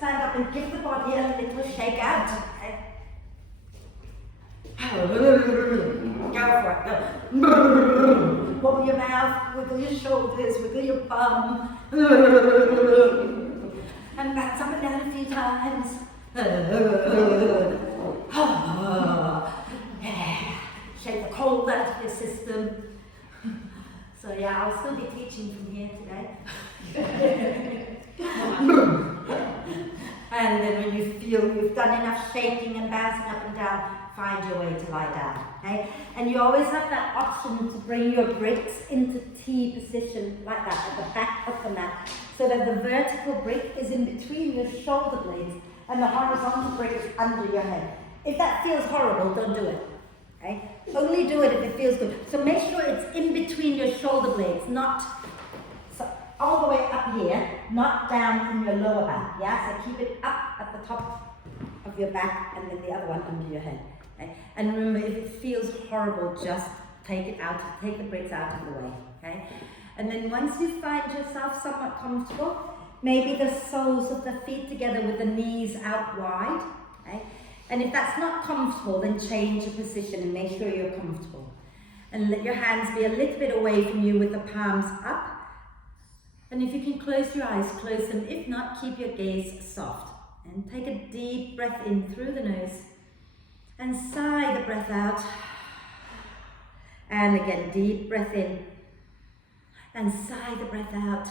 stand up and give the body a little shake out. Okay. Go for it, go. Open your mouth, wiggle your shoulders, wiggle your bum. And bounce up and down a few times. Shake the cold out of your system. So yeah, I'll still be teaching from here today. And then when you feel you've done enough shaking and bouncing up and down, find your way to lie down. Okay? And you always have that option to bring your bricks into T position like that at the back of the mat, so that the vertical brick is in between your shoulder blades and the horizontal brick is under your head. If that feels horrible, don't do it. Okay? Only do it if it feels good. So make sure it's in between your shoulder blades, not all the way up here, not down in your lower back. Yeah, so keep it up at the top of your back and then the other one under your head. Okay? And remember, if it feels horrible, just take it out, take the bricks out of the way. Okay? And then once you find yourself somewhat comfortable, maybe the soles of the feet together with the knees out wide. Okay? And if that's not comfortable, then change your position and make sure you're comfortable. And let your hands be a little bit away from you with the palms up. And if you can close your eyes, close them. If not, keep your gaze soft. And take a deep breath in through the nose. And sigh the breath out. And again, deep breath in. And sigh the breath out.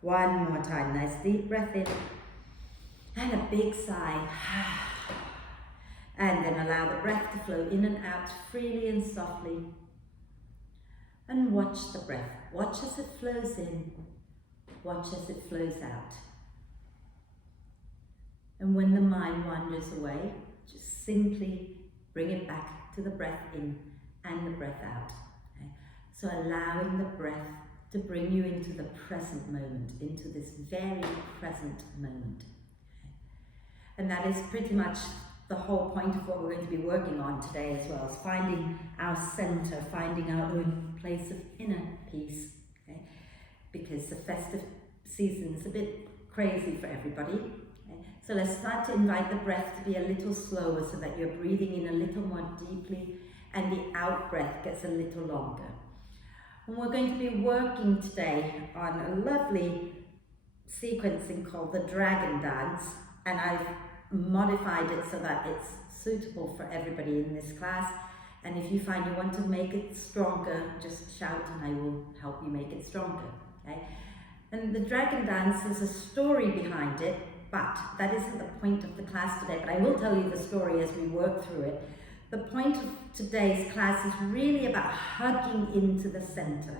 One more time. Nice deep breath in. And a big sigh. And then allow the breath to flow in and out freely and softly. And watch the breath. Watch as it flows in. Watch as it flows out. And when the mind wanders away, just simply bring it back to the breath in and the breath out. Okay? So allowing the breath to bring you into the present moment, into this very present moment. Okay? And that is pretty much the whole point of what we're going to be working on today as well, is finding our center, finding our own place of inner peace. Okay? Because the festive season is a bit crazy for everybody. Okay? So let's start to invite the breath to be a little slower so that you're breathing in a little more deeply and the out breath gets a little longer. And we're going to be working today on a lovely sequencing called the Dragon Dance, and I've modified it so that it's suitable for everybody in this class. And if you find you want to make it stronger, just shout and I will help you make it stronger. Okay? And the Dragon Dance, there's a story behind it, but that isn't the point of the class today. But I will tell you the story as we work through it. The point of today's class is really about hugging into the center.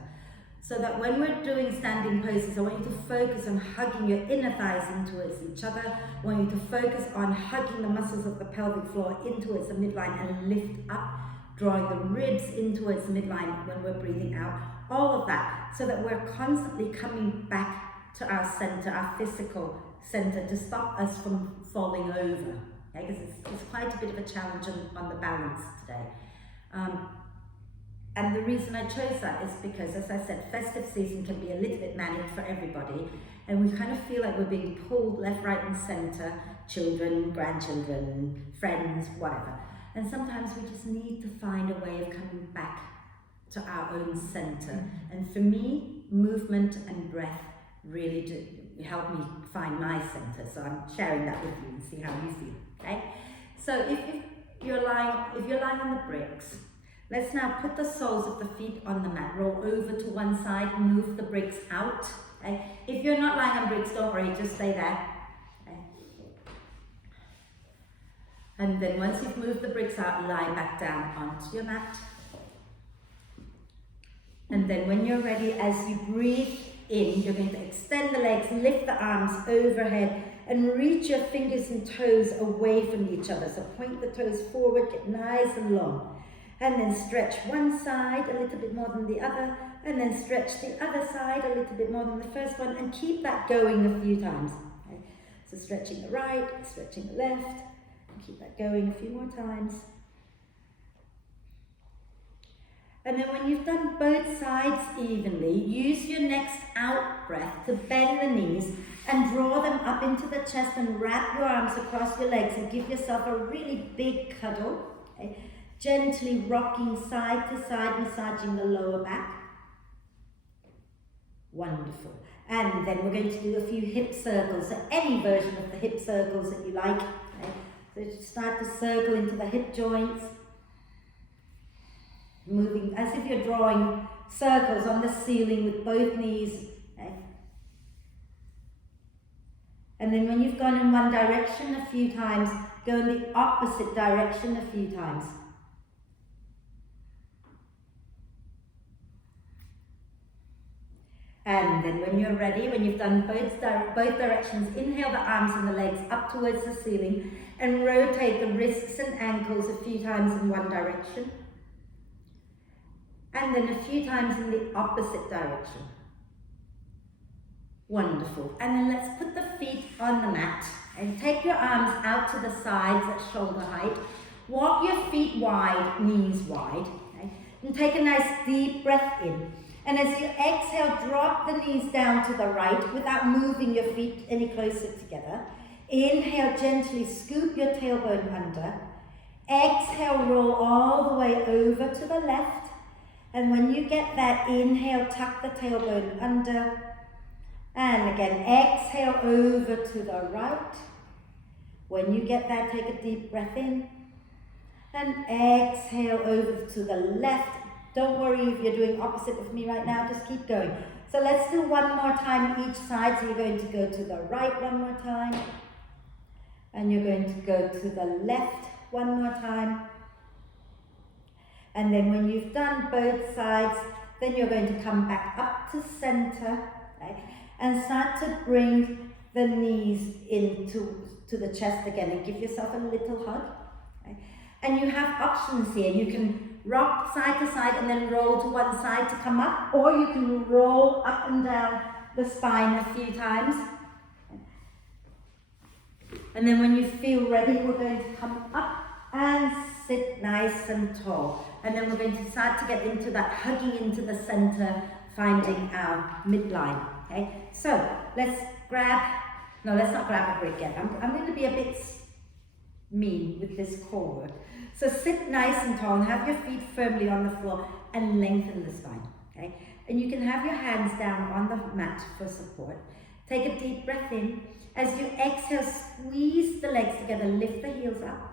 So that when we're doing standing poses, I want you to focus on hugging your inner thighs in towards each other. I want you to focus on hugging the muscles of the pelvic floor in towards the midline and lift up, drawing the ribs in towards the midline when we're breathing out. All of that, so that we're constantly coming back to our center, our physical center, to stop us from falling over. Okay? Because it's quite a bit of a challenge on the balance today. And the reason I chose that is because, as I said, festive season can be a little bit manic for everybody, and we kind of feel like we're being pulled left, right and center, children, grandchildren, friends, whatever. And sometimes we just need to find a way of coming back to our own center. And for me, movement and breath really do help me find my center. So I'm sharing that with you and see how you feel, okay? So if you're lying on the bricks, let's now put the soles of the feet on the mat, roll over to one side and move the bricks out. Okay? If you're not lying on bricks, don't worry, just stay there. Okay? And then once you've moved the bricks out, lie back down onto your mat. And then when you're ready, as you breathe in, you're going to extend the legs, lift the arms overhead, and reach your fingers and toes away from each other. So point the toes forward, get nice and long. And then stretch one side a little bit more than the other, and then stretch the other side a little bit more than the first one, and keep that going a few times. Okay? So stretching the right, stretching the left, and keep that going a few more times. And then when you've done both sides evenly, use your next out breath to bend the knees and draw them up into the chest and wrap your arms across your legs and give yourself a really big cuddle. Okay? Gently rocking side to side, massaging the lower back. Wonderful. And then we're going to do a few hip circles, so any version of the hip circles that you like. Okay? So just start to circle into the hip joints. Moving as if you're drawing circles on the ceiling with both knees. Okay? And then when you've gone in one direction a few times, go in the opposite direction a few times. And then when you're ready, when you've done both directions, inhale the arms and the legs up towards the ceiling and rotate the wrists and ankles a few times in one direction. And then a few times in the opposite direction. Wonderful. And then let's put the feet on the mat and take your arms out to the sides at shoulder height. Walk your feet wide, knees wide. Okay? And take a nice deep breath in. And as you exhale, drop the knees down to the right without moving your feet any closer together. Inhale, gently scoop your tailbone under. Exhale, roll all the way over to the left. And when you get that, inhale, tuck the tailbone under. And again, exhale over to the right. When you get that, take a deep breath in. And exhale over to the left. Don't worry if you're doing opposite of me right now, just keep going. So let's do one more time each side. So you're going to go to the right one more time. And you're going to go to the left one more time. And then when you've done both sides, then you're going to come back up to center, right? And start to bring the knees into the chest again and give yourself a little hug. Right? And you have options here. You can rock side to side and then roll to one side to come up, or you can roll up and down the spine a few times. And then when you feel ready, we're going to come up and sit nice and tall. And then we're going to start to get into that hugging into the center, finding our midline. Okay, so let's not grab a brick yet. I'm going to be a bit mean with this core work. So sit nice and tall and have your feet firmly on the floor and lengthen the spine. Okay, and you can have your hands down on the mat for support. Take a deep breath in. As you exhale, squeeze the legs together, lift the heels up.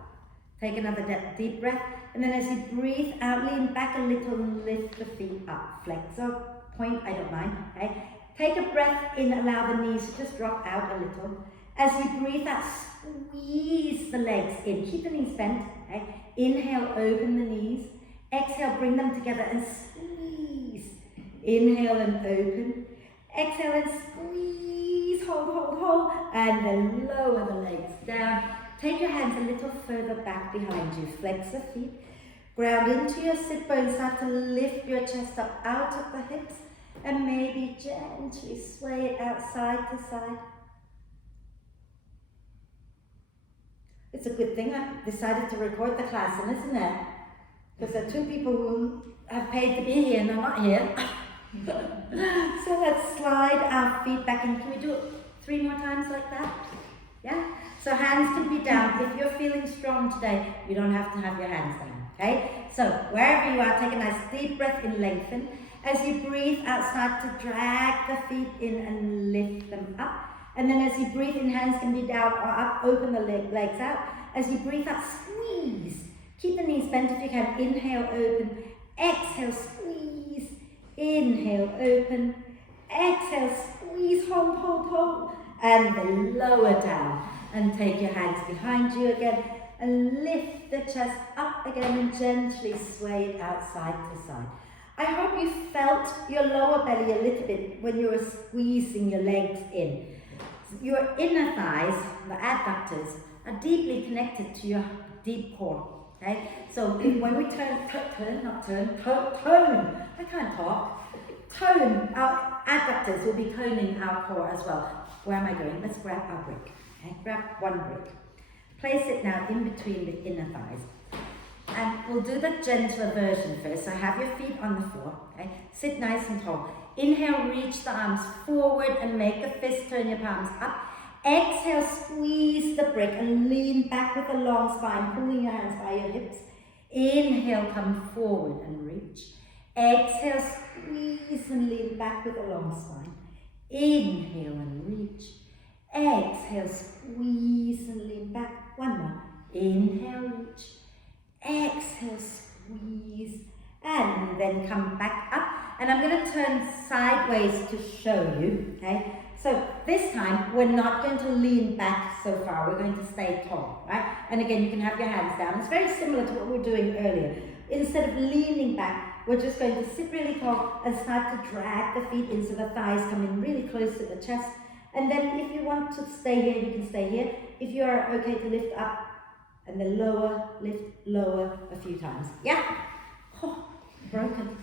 Take another deep breath, and then as you breathe out, lean back a little and lift the feet up. Flex or point, I don't mind. Okay? Take a breath in, allow the knees to just drop out a little. As you breathe out, squeeze the legs in. Keep the knees bent. Okay? Inhale, open the knees. Exhale, bring them together and squeeze. Inhale and open. Exhale and squeeze. Hold. And then lower the legs down. Take your hands a little further back behind you. Flex the feet. Ground into your sit bones. Start to lift your chest up out of the hips. And maybe gently sway it out side to side. It's a good thing I decided to record the class, isn't it? Because there are two people who have paid to be here and are not here. So let's slide our feet back in. Can we do it 3 more times like that? Yeah? So hands can be down. If you're feeling strong today, you don't have to have your hands down. Okay? So wherever you are, take a nice deep breath in, lengthen. As you breathe out, start to drag the feet in and lift them up. And then as you breathe in, hands can be down or up, open the legs out. As you breathe out, squeeze. Keep the knees bent if you can. Inhale, open. Exhale, squeeze. Inhale, open. Exhale, squeeze, hold. And then lower down. And take your hands behind you again. And lift the chest up again and gently sway it out side to side. I hope you felt your lower belly a little bit when you were squeezing your legs in. Your inner thighs, the adductors, are deeply connected to your deep core. Okay? So when we tone, I can't talk. Tone, our adductors will be toning our core as well. Where am I going? Let's grab our brick. Okay? Grab one brick. Place it now in between the inner thighs. and we'll do the gentler version first. So have your feet on the floor, okay? Sit nice and tall. Inhale, reach the arms forward and make a fist, turn your palms up. Exhale, squeeze the brick and lean back with a long spine, pulling your hands by your hips. Inhale, come forward and reach. Exhale, squeeze and lean back with a long spine. Inhale and reach. Exhale, squeeze and lean back. One more. Inhale, reach. Exhale, squeeze, and then come back up. And I'm going to turn sideways to show you, okay? So this time, we're not going to lean back so far. We're going to stay tall, right? And again, you can have your hands down. It's very similar to what we were doing earlier. Instead of leaning back, we're just going to sit really tall and start to drag the feet in so the thighs come in really close to the chest. And then if you want to stay here, you can stay here. If you are okay to lift up, and then lower, lift, lower a few times. Yeah? Oh, broken.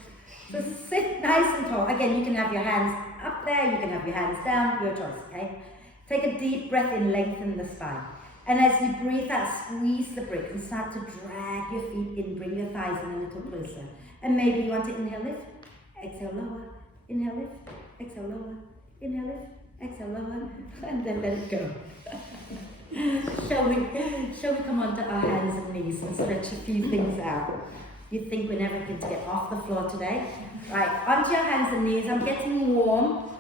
So sit nice and tall. Again, you can have your hands up there, you can have your hands down, your choice, okay? Take a deep breath in, lengthen the spine. And as you breathe out, squeeze the brick and start to drag your feet in, bring your thighs in a little closer. And maybe you want to inhale, lift, exhale, lower, inhale, lift, exhale, lower, inhale, lift, exhale, lower, and then let it go. Shall we come onto our hands and knees and stretch a few things out? You think we're never going to get off the floor today? Right, onto your hands and knees. I'm getting warm.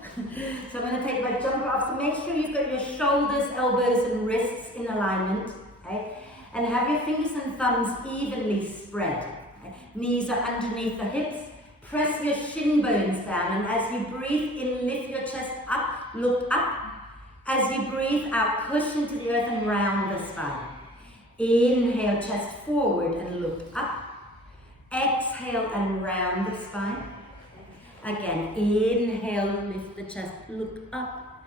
So I'm going to take my jumper off. So make sure you've got your shoulders, elbows and wrists in alignment. Okay? And have your fingers and thumbs evenly spread. Okay? Knees are underneath the hips. Press your shin bones down. And as you breathe in, lift your chest up, look up. As you breathe out, push into the earth and round the spine. Inhale, chest forward and look up. Exhale and round the spine. Again, inhale, lift the chest, look up.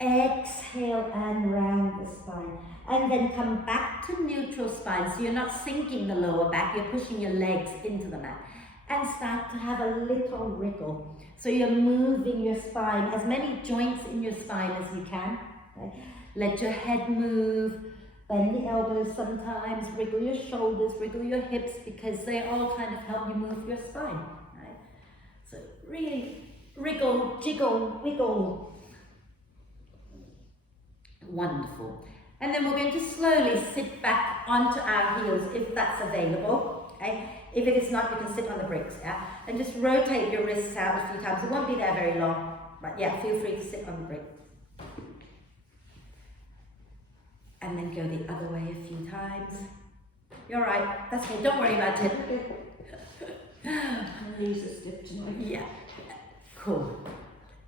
Exhale and round the spine. And then come back to neutral spine. So you're not sinking the lower back, you're pushing your legs into the mat. And start to have a little wriggle. So you're moving your spine, as many joints in your spine as you can. Right? Let your head move, bend the elbows sometimes, wriggle your shoulders, wriggle your hips, because they all kind of help you move your spine. Right? So really wriggle, jiggle, wiggle. Wonderful. And then we're going to slowly sit back onto our heels if that's available. Okay? If it is not, you can sit on the bricks, yeah? And just rotate your wrists out a few times. It won't be there very long, but yeah, feel free to sit on the brick. And then go the other way a few times. You're right, that's okay, don't worry about it. My knees are stiff tonight. Yeah, cool.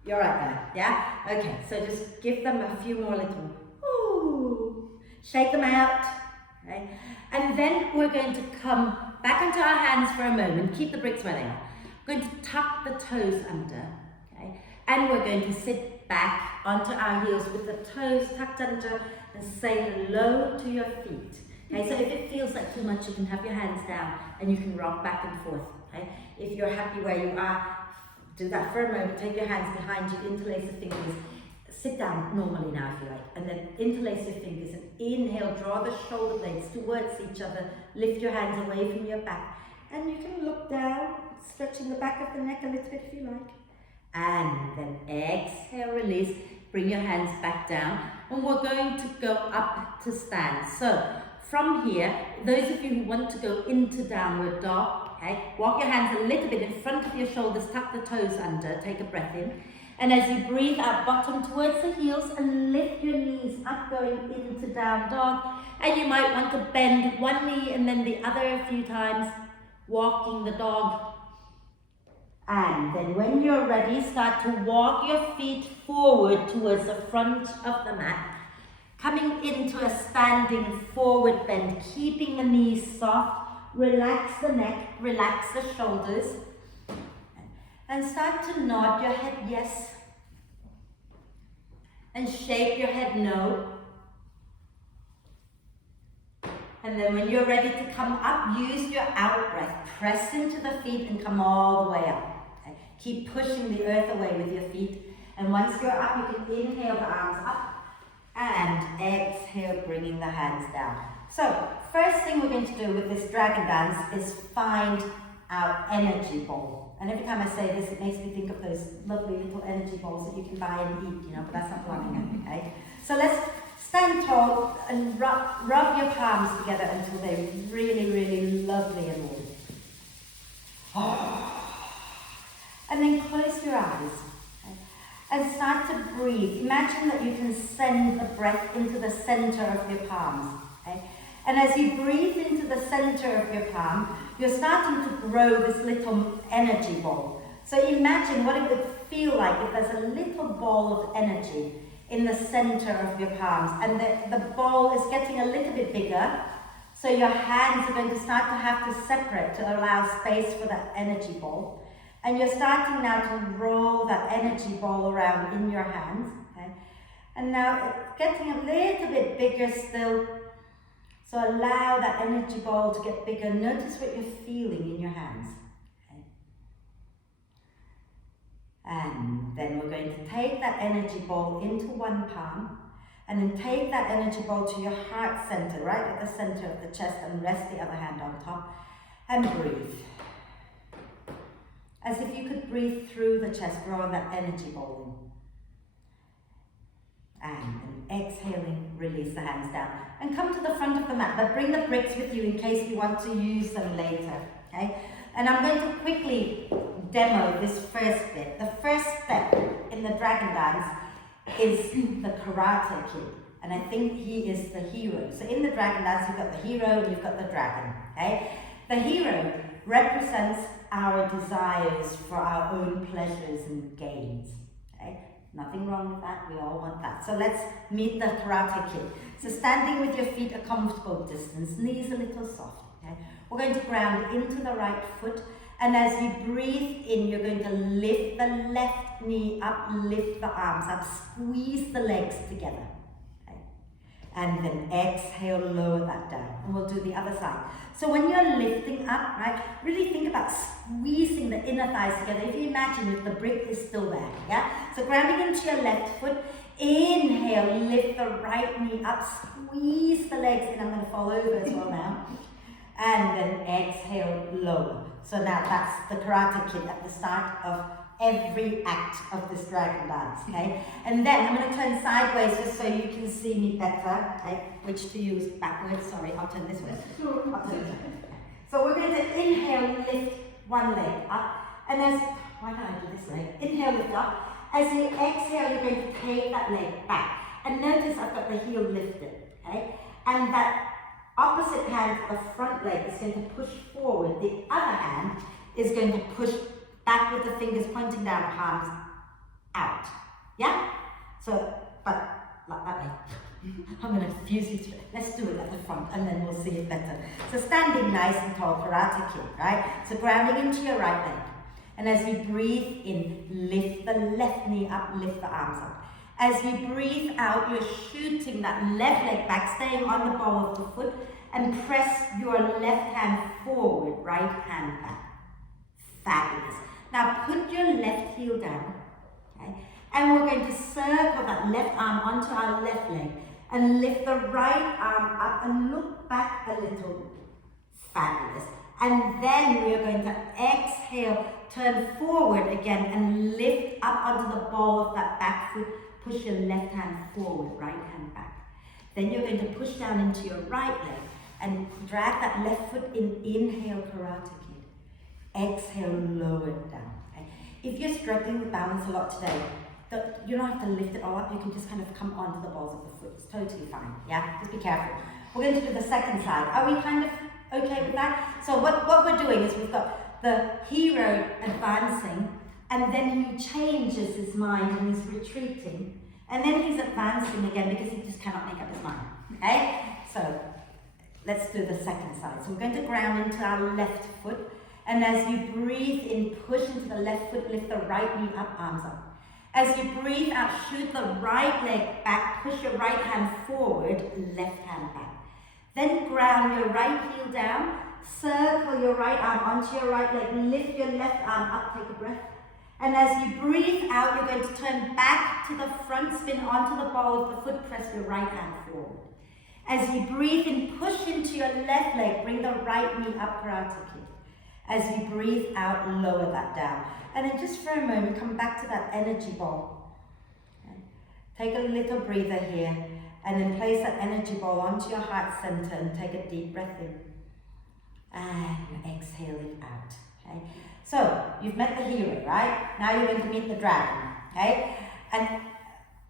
You're right there, yeah? Okay, so just give them a few more little, ooh, shake them out, okay? And then we're going to come back onto our hands for a moment, keep the bricks where they are. We're going to tuck the toes under, okay? And we're going to sit back onto our heels with the toes tucked under and say hello to your feet. Okay, so if it feels like too much, you can have your hands down and you can rock back and forth, okay? If you're happy where you are, do that for a moment, take your hands behind you, interlace the fingers. Sit down normally now if you like, and then interlace your fingers and inhale, draw the shoulder blades towards each other, lift your hands away from your back, and you can look down, stretching the back of the neck a little bit if you like. And then exhale, release, bring your hands back down, and we're going to go up to stand. So from here, those of you who want to go into downward dog, okay, walk your hands a little bit in front of your shoulders, tuck the toes under, take a breath in. And as you breathe out, bottom towards the heels and lift your knees up, going into down dog. And you might want to bend one knee and then the other a few times, walking the dog. And then when you're ready, start to walk your feet forward towards the front of the mat, coming into a standing forward bend, keeping the knees soft, relax the neck, relax the shoulders. And start to nod your head yes, and shake your head no. And then when you're ready to come up, use your out breath. Press into the feet and come all the way up. Okay? Keep pushing the earth away with your feet. And once you're up, you can inhale the arms up and exhale, bringing the hands down. So first thing we're going to do with this dragon dance is find our energy ball. And every time I say this, it makes me think of those lovely little energy balls that you can buy and eat, you know, but that's not belonging, okay? So let's stand tall and rub your palms together until they're really, really lovely and warm. And then close your eyes, okay? And start to breathe. Imagine that you can send the breath into the center of your palms, okay? And as you breathe into the center of your palm, you're starting to grow this little energy ball. So imagine what it would feel like if there's a little ball of energy in the center of your palms, and the ball is getting a little bit bigger, so your hands are going to start to have to separate to allow space for that energy ball. And you're starting now to roll that energy ball around in your hands, okay? And now it's getting a little bit bigger still. So allow that energy ball to get bigger. Notice what you're feeling in your hands. Okay? And then we're going to take that energy ball into one palm, and then take that energy ball to your heart center, right at the center of the chest, and rest the other hand on top, and breathe. As if you could breathe through the chest, drawing that energy ball in. And exhaling, release the hands down. And come to the front of the mat, but bring the bricks with you in case you want to use them later, okay? And I'm going to quickly demo this first bit. The first step in the dragon dance is the Karate Kid. And I think he is the hero. So in the dragon dance, you've got the hero and you've got the dragon, okay? The hero represents our desires for our own pleasures and gains, okay? Nothing wrong with that, we all want that. So let's meet the Karate Kid. So standing with your feet a comfortable distance, knees a little soft, okay? We're going to ground into the right foot, and as you breathe in, you're going to lift the left knee up, lift the arms up, squeeze the legs together, okay? And then exhale, lower that down, and we'll do the other side. So when you're lifting up, right, really think about squeezing the inner thighs together. If you imagine if the brick is still there, yeah? So grounding into your left foot, inhale, lift the right knee up, squeeze the legs in. I'm going to fall over as well now. And then exhale, lower. So now that's the Karate Kid at the start of every act of this dragon dance, okay? And then I'm going to turn sideways just so you can see me better, okay? Which to use backwards, sorry, I'll turn this way. So we're going to inhale, lift one leg up, and as, why don't I do this leg? Inhale, lift up. As you exhale, you're going to take that leg back. And notice I've got the heel lifted, okay? And that opposite hand, the front leg, is going to push forward. The other hand is going to push back with the fingers pointing down, palms out. Yeah? So, but like that way. I'm going to fuse you to it. Let's do it at the front and then we'll see it better. So standing nice and tall, Karate Kid, right? So grounding into your right leg. And as you breathe in, lift the left knee up, lift the arms up. As you breathe out, you're shooting that left leg back, staying on the ball of the foot, and press your left hand forward, right hand back. Fabulous. Now put your left heel down, okay? And we're going to circle that left arm onto our left leg and lift the right arm up and look back a little. Fabulous. And then we are going to exhale, turn forward again and lift up onto the ball of that back foot. Push your left hand forward, right hand back. Then you're going to push down into your right leg and drag that left foot in. Inhale, Karate Kid. Exhale, lower it down. Okay? If you're struggling with balance a lot today, you don't have to lift it all up. You can just kind of come onto the balls of the foot. It's totally fine. Yeah, just be careful. We're going to do the second side. Are we kind of okay with that? So what we're doing is we've got the hero advancing, and then he changes his mind and he's retreating, and then he's advancing again because he just cannot make up his mind. Okay? So let's do the second side. So we're going to ground into our left foot, and as you breathe in, push into the left foot, lift the right knee up, arms up. As you breathe out, shoot the right leg back, push your right hand forward, left hand back. Then ground your right heel down, circle your right arm onto your right leg, lift your left arm up, take a breath. And as you breathe out, you're going to turn back to the front, spin onto the ball of the foot, press your right hand forward. As you breathe in, push into your left leg, bring the right knee up, Karate Kid. As you breathe out, lower that down. And then just for a moment, come back to that energy ball. Okay. Take a little breather here, and then place that energy ball onto your heart center and take a deep breath in. And you're exhaling out. Okay. So, you've met the hero, right? Now you're going to meet the dragon. Okay? And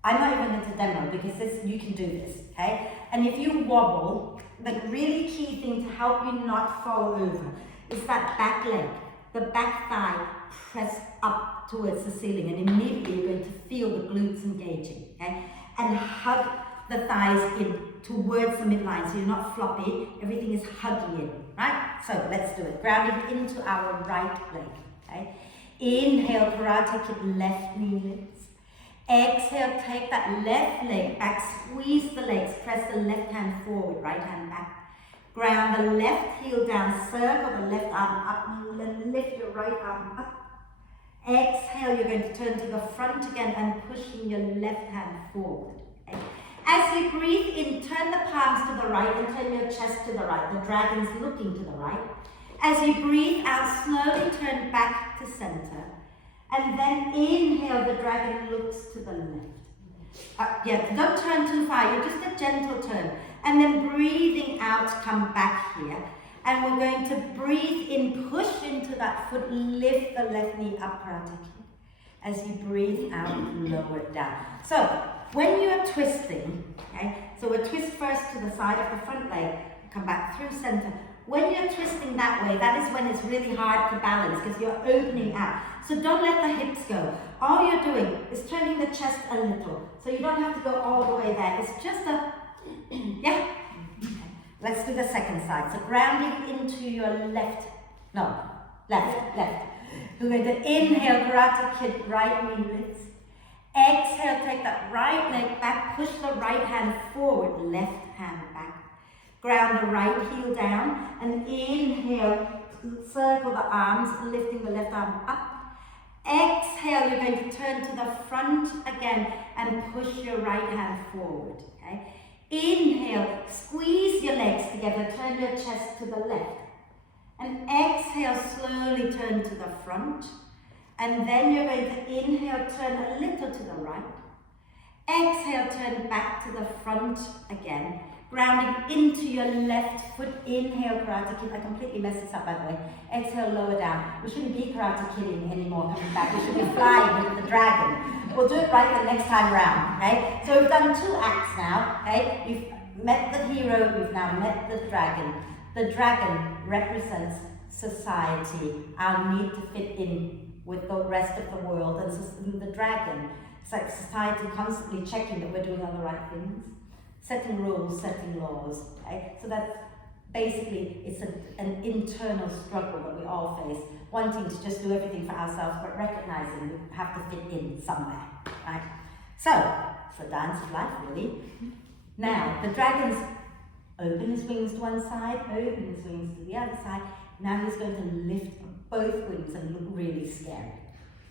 I'm not even going to demo because you can do this. Okay? And if you wobble, the really key thing to help you not fall over is that back leg, the back thigh, press up towards the ceiling, and immediately you're going to feel the glutes engaging, okay? And hug the thighs in towards the midline, so you're not floppy, everything is hugging in, right? So let's do it. Grounding into our right leg, okay? Inhale, Karate Kid, left knee lifts. Exhale, take that left leg back, squeeze the legs, press the left hand forward, right hand back. Ground the left heel down, circle the left arm up, and lift your right arm up. Exhale, you're going to turn to the front again and pushing your left hand forward. Okay? As you breathe in, turn the palms to the right and turn your chest to the right. The dragon's looking to the right. As you breathe out, slowly turn back to center. And then inhale, the dragon looks to the left. Don't turn too far, you're just a gentle turn. And then breathing out, come back here. And we're going to breathe in, push into that foot, lift the left knee up, Karate Kid. As you breathe out, lower it down. So, when you're twisting, okay, so we'll twist first to the side of the front leg, come back through center. When you're twisting that way, that is when it's really hard to balance because you're opening out. So don't let the hips go. All you're doing is turning the chest a little. So you don't have to go all the way there. It's just a, yeah. Okay. Let's do the second side. So grounding into your left. We're going to inhale, Karate Kid, right knee lifts. Exhale, take that right leg back, push the right hand forward, left hand back. Ground the right heel down and inhale, circle the arms, lifting the left arm up. Exhale, you're going to turn to the front again and push your right hand forward. Okay? Inhale, squeeze your legs together, turn your chest to the left. And exhale, slowly turn to the front. And then you're going to inhale, turn a little to the right. Exhale, turn back to the front again. Grounding into your left foot. Inhale, Karate Kid. I completely messed this up, by the way. Exhale, lower down. We shouldn't be Karate Kidding anymore coming back. We should be flying with the dragon. We'll do it right the next time around, okay? So we've done 2 acts now, okay? You've met the hero, you've now met the dragon. The dragon represents society, our need to fit in with the rest of the world. And so the dragon, it's like society constantly checking that we're doing all the right things. Setting rules, setting laws, okay? So that's basically, it's an internal struggle that we all face, wanting to just do everything for ourselves, but recognizing we have to fit in somewhere, right? So, it's a dance of life, really. Now, the dragon's open his wings to one side, open his wings to the other side. Now he's going to lift both wings and look really scary,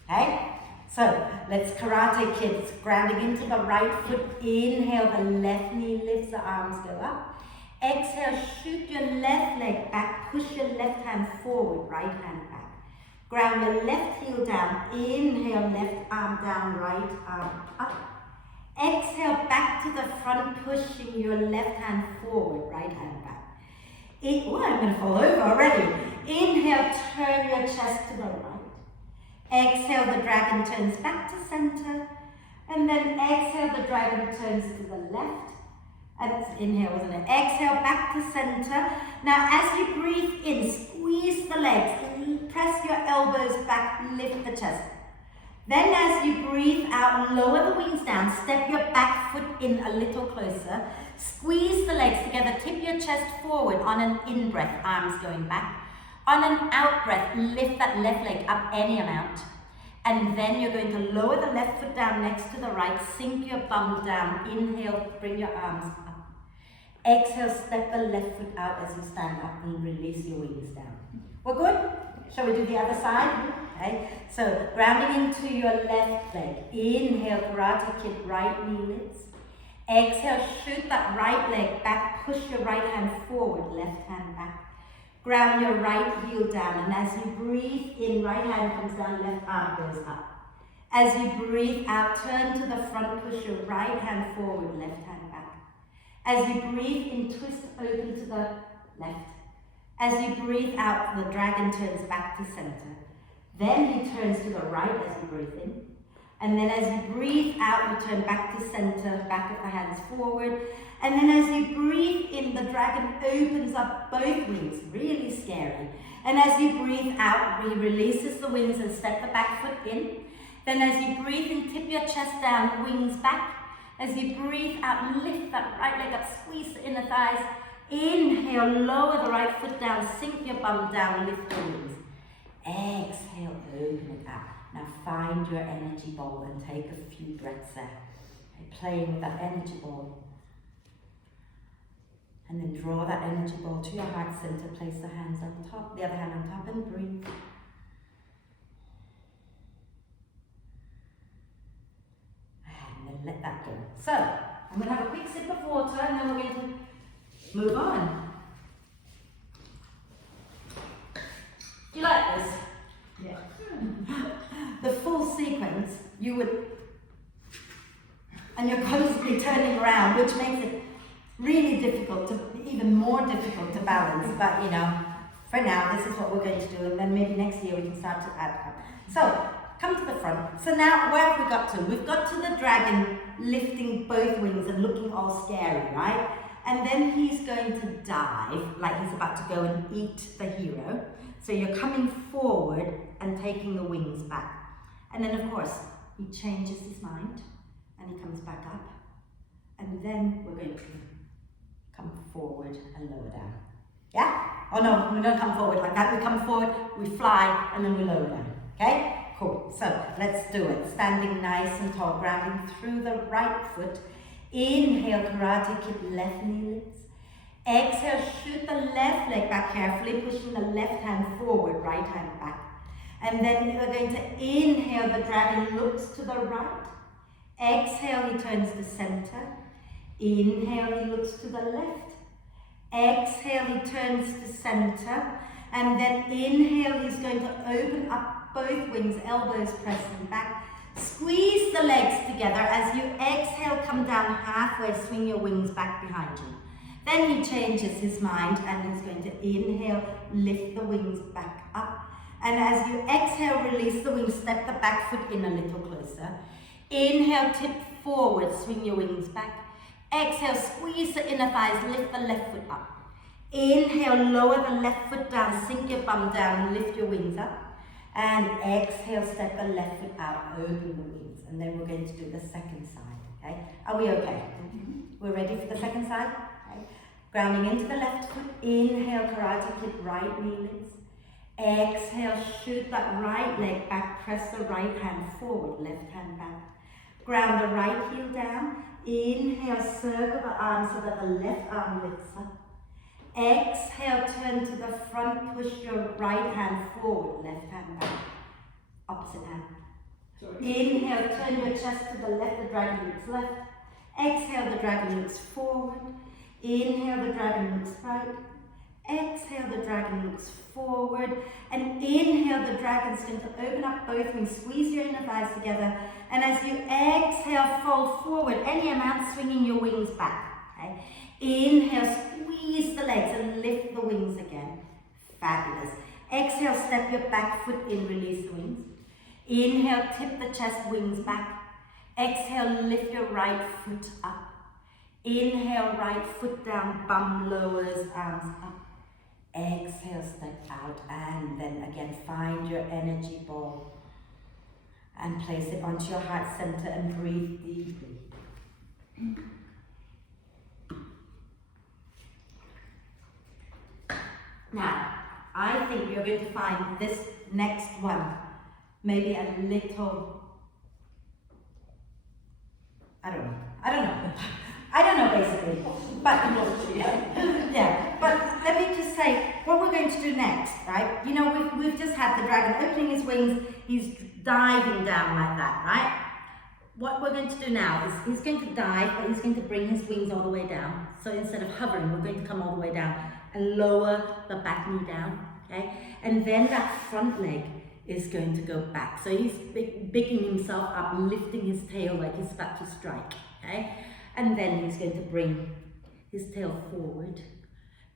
okay? So, let's Karate Kids, grounding into the right foot. Inhale, the left knee lifts, the arms go up. Exhale, shoot your left leg back, push your left hand forward, right hand back. Ground your left heel down. Inhale, left arm down, right arm up. Exhale, back to the front, pushing your left hand forward, right hand back. I'm going to fall over already. Inhale, turn your chest to the right. Exhale, the dragon turns back to center. And then exhale, the dragon turns to the left. And inhale, wasn't it? Exhale, back to center. Now, as you breathe in, squeeze the legs. Press your elbows back, lift the chest. Then as you breathe out, lower the wings down. Step your back foot in a little closer. Squeeze the legs together. Tip your chest forward on an in-breath, arms going back. On an out-breath, lift that left leg up any amount. And then you're going to lower the left foot down next to the right, sink your bum down. Inhale, bring your arms up. Exhale, step the left foot out as you stand up and release your wings down. We're good? Shall we do the other side? Okay. So, grounding into your left leg. Inhale, Karate Kid, right knee lifts. Exhale, shoot that right leg back, push your right hand forward, left hand back. Ground your right heel down, and as you breathe in, right hand comes down, left arm goes up. As you breathe out, turn to the front, push your right hand forward, left hand back. As you breathe in, twist open to the left. As you breathe out, the dragon turns back to center. Then he turns to the right as you breathe in. And then as you breathe out, you turn back to center, back of the hands forward. And then as you breathe in, the dragon opens up both wings, really scary. And as you breathe out, he releases the wings and step the back foot in. Then as you breathe in, tip your chest down, wings back. As you breathe out, lift that right leg up, squeeze the inner thighs. Inhale, lower the right foot down, sink your bum down, lift the wings. Exhale, open it up. Now find your energy ball and take a few breaths there. Okay, playing with that energy ball. And then draw that energy ball to your heart center, place the hands on top, the other hand on top, and breathe. And then let that go. So, I'm going to have a quick sip of water and then we're going to move on. Do you like this? Yeah. The full sequence, you would, and you're constantly turning around, which makes it really difficult, even more difficult to balance. But you know, for now, this is what we're going to do, and then maybe next year we can start to add up. So, come to the front. So now, where have we got to? We've got to the dragon lifting both wings and looking all scary, right? And then he's going to dive, like he's about to go and eat the hero. So you're coming forward and taking the wings back. And then of course, he changes his mind and he comes back up. And then we're going to come forward and lower down. Yeah? Oh no, we don't come forward like that. We come forward, we fly, and then we lower down. Okay? Cool. So let's do it. Standing nice and tall, grounding through the right foot. Inhale, karate, keep left knee lifts. Exhale, shoot the left leg back carefully, pushing the left hand forward, right hand back. And then we're going to inhale, the dragon looks to the right. Exhale, he turns to center. Inhale, he looks to the left. Exhale, he turns to center. And then inhale, he's going to open up both wings, elbows pressing back. Squeeze the legs together. As you exhale, come down halfway, swing your wings back behind you. Then he changes his mind and he's going to inhale, lift the wings back up. And as you exhale, release the wings, step the back foot in a little closer. Inhale, tip forward, swing your wings back. Exhale, squeeze the inner thighs, lift the left foot up. Inhale, lower the left foot down, sink your bum down, lift your wings up. And exhale, step the left foot out, open the wings. And then we're going to do the second side, okay? Are we okay? We're ready for the second side? Grounding into the left foot, inhale, karate kick, right knee lifts. Exhale, shoot that right leg back, press the right hand forward, left hand back. Ground the right heel down, inhale, circle the arm so that the left arm lifts up. Exhale, turn to the front, push your right hand forward, left hand back. Opposite hand. Inhale, turn your chest to the left, the dragon looks left. Exhale, the dragon looks forward. Inhale, the dragon looks right. Exhale, the dragon looks forward. And inhale, the dragon's going to open up both wings. Squeeze your inner thighs together. And as you exhale, fold forward. Any amount, swinging your wings back. Okay? Inhale, squeeze the legs and lift the wings again. Fabulous. Exhale, step your back foot in, release the wings. Inhale, tip the chest, wings back. Exhale, lift your right foot up. Inhale, right foot down, bum lowers, arms up. Exhale, step out, and then again find your energy ball and place it onto your heart center and breathe deeply. Now, I think you're going to find this next one maybe a little, I don't know basically, but yeah, but let me just say what we're going to do next, right? You know, we've just had the dragon opening his wings, he's diving down like that, right? what we're going to do now is he's going to dive, but he's going to bring his wings all the way down. So instead of hovering, we're going to come all the way down and lower the back knee down, okay? And then that front leg is going to go back. So he's bigging himself up, lifting his tail like he's about to strike, okay? And then he's going to bring his tail forward,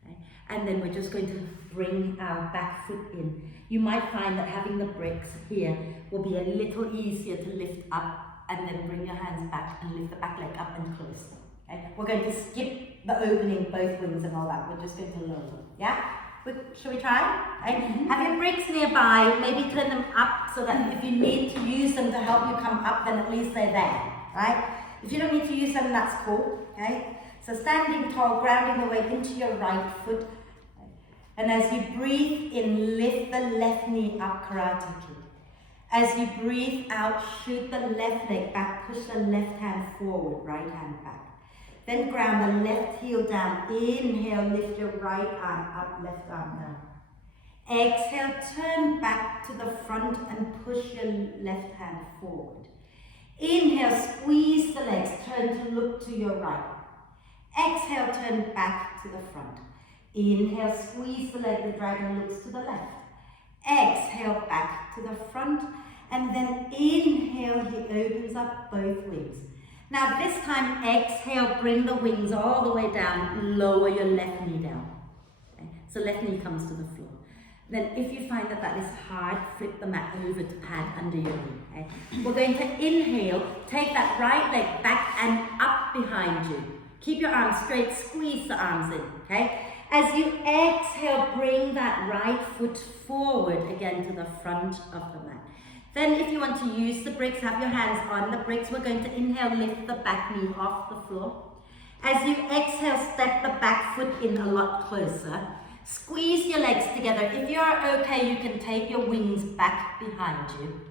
okay? And then we're just going to bring our back foot in. You might find that having the bricks here will be a little easier to lift up, and then bring your hands back and lift the back leg up and close. Okay? We're going to skip the opening, both wings and all that. We're just going to lower. Yeah? Shall we try? Okay? Have your bricks nearby. Maybe turn them up so that if you need to use them to help you come up, then at least they're there. Right? If you don't need to use them, that's cool. Okay? So standing tall, grounding the weight into your right foot. And as you breathe in, lift the left knee up, karate kick. As you breathe out, shoot the left leg back, push the left hand forward, right hand back. Then ground the left heel down. Inhale, lift your right arm up, left arm down. Exhale, turn back to the front and push your left hand forward. Inhale, squeeze the legs, turn to look to your right. Exhale, turn back to the front. Inhale, squeeze the leg, the dragon looks to the left. Exhale, back to the front, and then inhale, he opens up both wings. Now this time, exhale, bring the wings all the way down, lower your left knee down. Okay? So left knee comes to the floor. Then if you find that that is hard, flip the mat over to pad under your knee. Okay? We're going to inhale, take that right leg back and up behind you. Keep your arms straight, squeeze the arms in, okay? As you exhale, bring that right foot forward again to the front of the mat. Then if you want to use the bricks, have your hands on the bricks. We're going to inhale, lift the back knee off the floor. As you exhale, step the back foot in a lot closer. Squeeze your legs together. If you're okay, you can take your wings back behind you.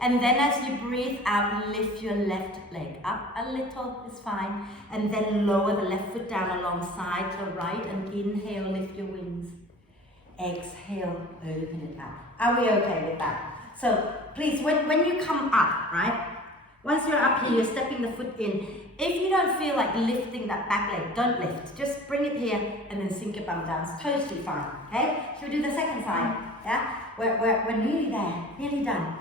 And then as you breathe out, lift your left leg up a little, is fine. And then lower the left foot down alongside the right and inhale, lift your wings. Exhale, open it up. Are we okay with that? So please, when you come up, right? Once you're up here, you're stepping the foot in. If you don't feel like lifting that back leg, don't lift. Just bring it here and then sink your bum down. It's totally fine, okay? Should we do the second side? Yeah? We're nearly there, nearly done.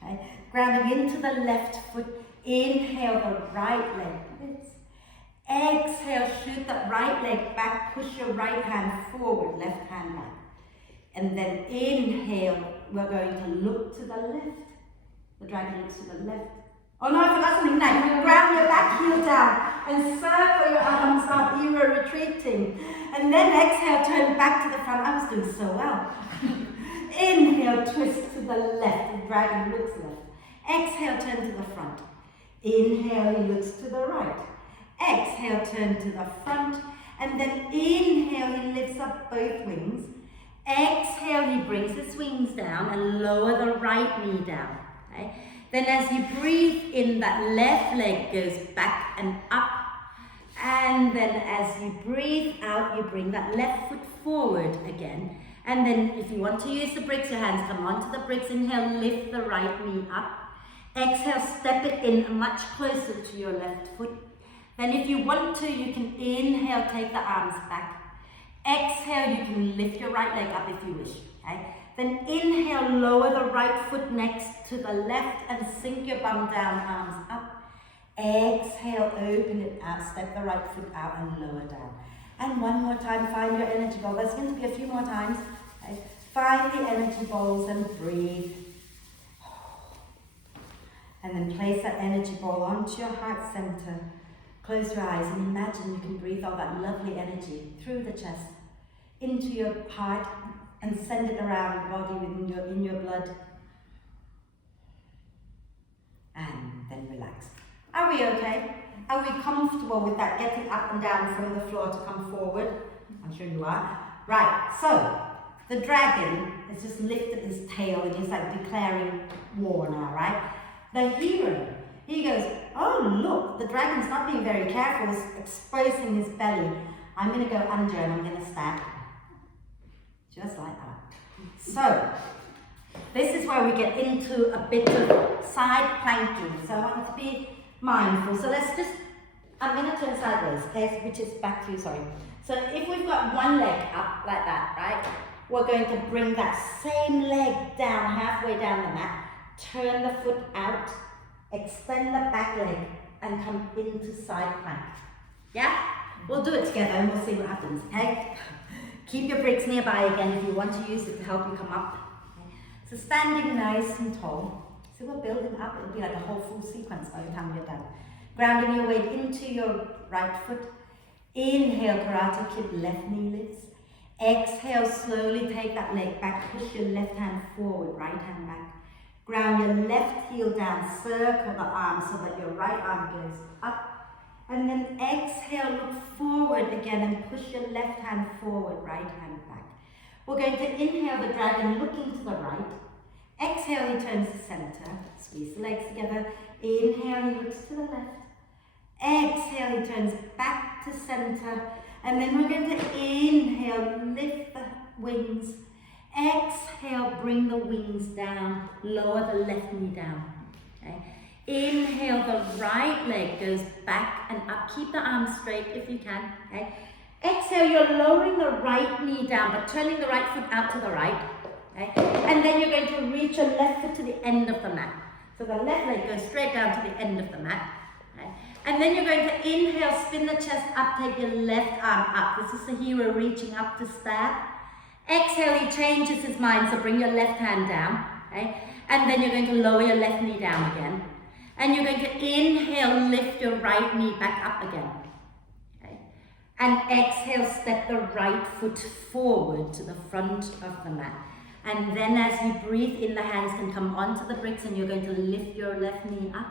Okay. Grounding into the left foot, inhale the right leg lifts. Exhale, shoot that right leg back, push your right hand forward, left hand back. And then inhale, we're going to look to the left. The dragon looks to the left. Oh no, I forgot something now. Ground your back heel down and circle your arms up, you were retreating. And then exhale, turn back to the front. I was doing so well. Inhale, twist to the left, the dragon looks left. Exhale, turn to the front. Inhale, he looks to the right. Exhale, turn to the front. And then inhale, he lifts up both wings. Exhale, he brings his wings down and lower the right knee down. Okay? Then as you breathe in, that left leg goes back and up. And then as you breathe out, you bring that left foot forward again. And then if you want to use the bricks, your hands come onto the bricks. Inhale, lift the right knee up. Exhale, step it in much closer to your left foot. Then if you want to, you can inhale, take the arms back. Exhale, you can lift your right leg up if you wish. Okay? Then inhale, lower the right foot next to the left and sink your bum down, arms up. Exhale, open it out, step the right foot out and lower down. And one more time, find your energy ball. There's going to be a few more times. Okay? Find the energy balls and breathe. And then place that energy ball onto your heart center. Close your eyes and imagine you can breathe all that lovely energy through the chest, into your heart, and send it around the body in your blood. And then relax. Are we okay? Are we comfortable with that getting up and down from the floor to come forward? I'm sure you are. Right, so the dragon has just lifted his tail and he's like declaring war now, right? The hero, he goes, oh look, the dragon's not being very careful, he's exposing his belly. I'm going to go under and I'm going to stab him. Just like that. So, this is where we get into a bit of side planking. So I want you to be mindful. So let's just, I'm going to turn sideways, okay, which is back to you, sorry. So if we've got one leg up like that, right, we're going to bring that same leg down, halfway down the mat, turn the foot out, extend the back leg, and come into side plank. Yeah? We'll do it together and we'll see what happens, okay? Keep your bricks nearby again if you want to use it to help you come up. Okay? So standing nice and tall. So we're building up, it'll be like a whole full sequence by the time you're done. Grounding your weight into your right foot. Inhale, Karate Kid, left knee lifts. Exhale, slowly take that leg back, push your left hand forward, right hand back. Ground your left heel down, circle the arm so that your right arm goes up. And then exhale, look forward again and push your left hand forward, right hand back. We're going to inhale the dragon, looking to the right. Exhale, he turns to center. Squeeze the legs together. Inhale, he looks to the left. Exhale, he turns back to center. And then we're going to inhale, lift the wings. Exhale, bring the wings down. Lower the left knee down. Okay. Inhale, the right leg goes back and up. Keep the arms straight if you can. Okay. Exhale, you're lowering the right knee down, but turning the right foot out to the right. Okay. And then you're going to reach your left foot to the end of the mat. So the left leg goes straight down to the end of the mat. Okay. And then you're going to inhale, spin the chest up, take your left arm up. This is the hero reaching up to stab. Exhale, he changes his mind, so bring your left hand down. Okay. And then you're going to lower your left knee down again. And you're going to inhale, lift your right knee back up again. Okay. And exhale, step the right foot forward to the front of the mat. And then as you breathe in, the hands can come onto the bricks and you're going to lift your left knee up.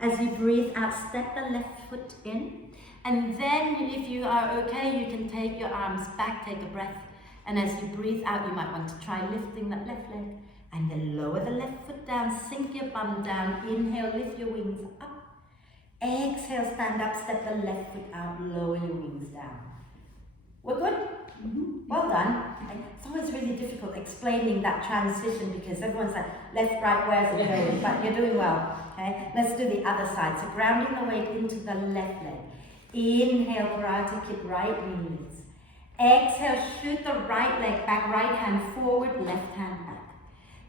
As you breathe out, step the left foot in. And then if you are okay, you can take your arms back, take a breath. And as you breathe out, you might want to try lifting that left leg. And then lower the left foot down, sink your bum down. Inhale, lift your wings up. Exhale, stand up, step the left foot out, lower your wings down. We're good? Mm-hmm. Well done. It's always really difficult explaining that transition because everyone's like, left, right, where's it going? But you're doing well. Okay? Let's do the other side. So grounding the weight into the left leg. Inhale, Karate Kid, right knee lifts. Exhale, shoot the right leg back, right hand forward, left hand back.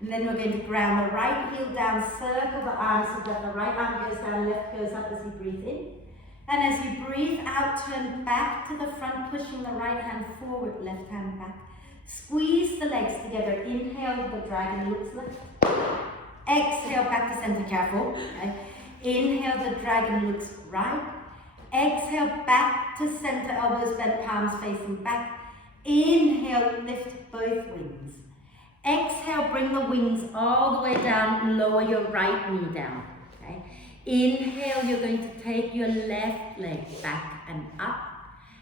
And then we're going to ground the right heel down, circle the arms so that the right arm goes down, left goes up as you breathe in. And as you breathe out, turn back to the front, pushing the right hand forward, left hand back. Squeeze the legs together. Inhale, the dragon looks left. Exhale, back to center, careful. Okay. Inhale, the dragon looks right. Exhale, back to center, elbows bent, palms facing back. Inhale, lift both wings. Exhale, bring the wings all the way down, lower your right knee down. Okay. Inhale, you're going to take your left leg back and up.